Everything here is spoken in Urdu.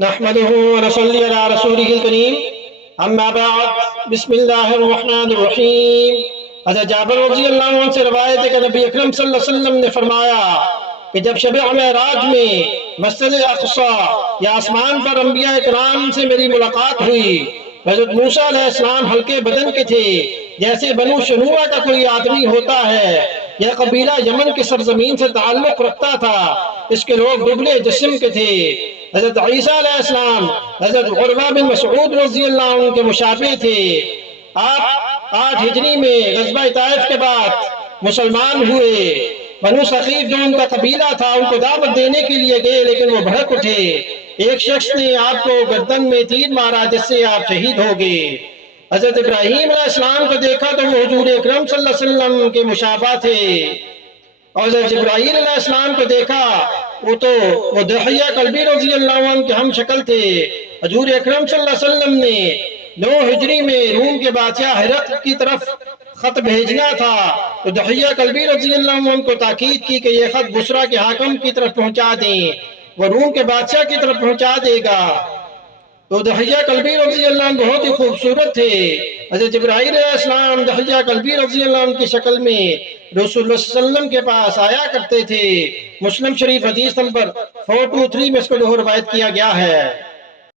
نحمده ونصلي على رسوله الكريم اما بعد بسم اللہ الرحمن الرحیم۔ حضرت جابر رضی اللہ عنہ سے روایت ہے کہ نبی اکرم صلی اللہ علیہ وسلم نے فرمایا کہ جب شب معراج میں مسجد اقصی یا آسمان پر انبیاء اکرام سے میری ملاقات ہوئی، حضرت موسیٰ علیہ السلام ہلکے بدن کے تھے، جیسے بنو شنوع کا کوئی آدمی ہوتا ہے۔ یہ قبیلہ یمن کی سرزمین سے تعلق رکھتا تھا، اس کے لوگ دبلے جسم کے تھے۔ حضرت عیسیٰ علیہ السلام حضرت عروہ بن مسعود رضی اللہ عنہ کے مشابہ تھے۔ آپ 8 ہجری میں غزوہ طائف کے بعد مسلمان ہوئے۔ بنو ثقیف جو ان کا قبیلہ تھا ان کو دعوت دینے کے لیے گئے، لیکن وہ بھڑک اٹھے۔ ایک شخص نے آپ کو گردن میں تیر مارا جس سے آپ شہید ہو گئے۔ حضرت ابراہیم علیہ السلام کو دیکھا تو وہ حضور اکرم صلی اللہ علیہ وسلم کے مشابہ تھے، اور حضرت جبرائیل علیہ السلام کو دیکھا وہ دحیہ کلبی رضی اللہ عنہ کے ہم شکل تھے۔ حضور اکرم صلی اللہ علیہ وسلم نے 9 ہجری میں روم کے بادشاہ ہرقل کی طرف خط بھیجنا تھا، تو دحیہ کلبی رضی اللہ عنہ کو تاکید کی کہ یہ خط بصرہ کے حاکم کی طرف پہنچا دیں، وہ روم کے بادشاہ کی طرف پہنچا دے گا۔ تو دحیہ کلبی رضی اللہ عنہ بہت ہی خوبصورت تھے۔ حضرت جبرائیل علیہ السلام دحیہ کلبی رضی اللہ عنہ کی شکل میں رسول اللہ صلی اللہ علیہ وسلم کے پاس آیا کرتے تھے۔ مسلم شریف حدیث نمبر 423 میں اس کو روایت کیا گیا ہے۔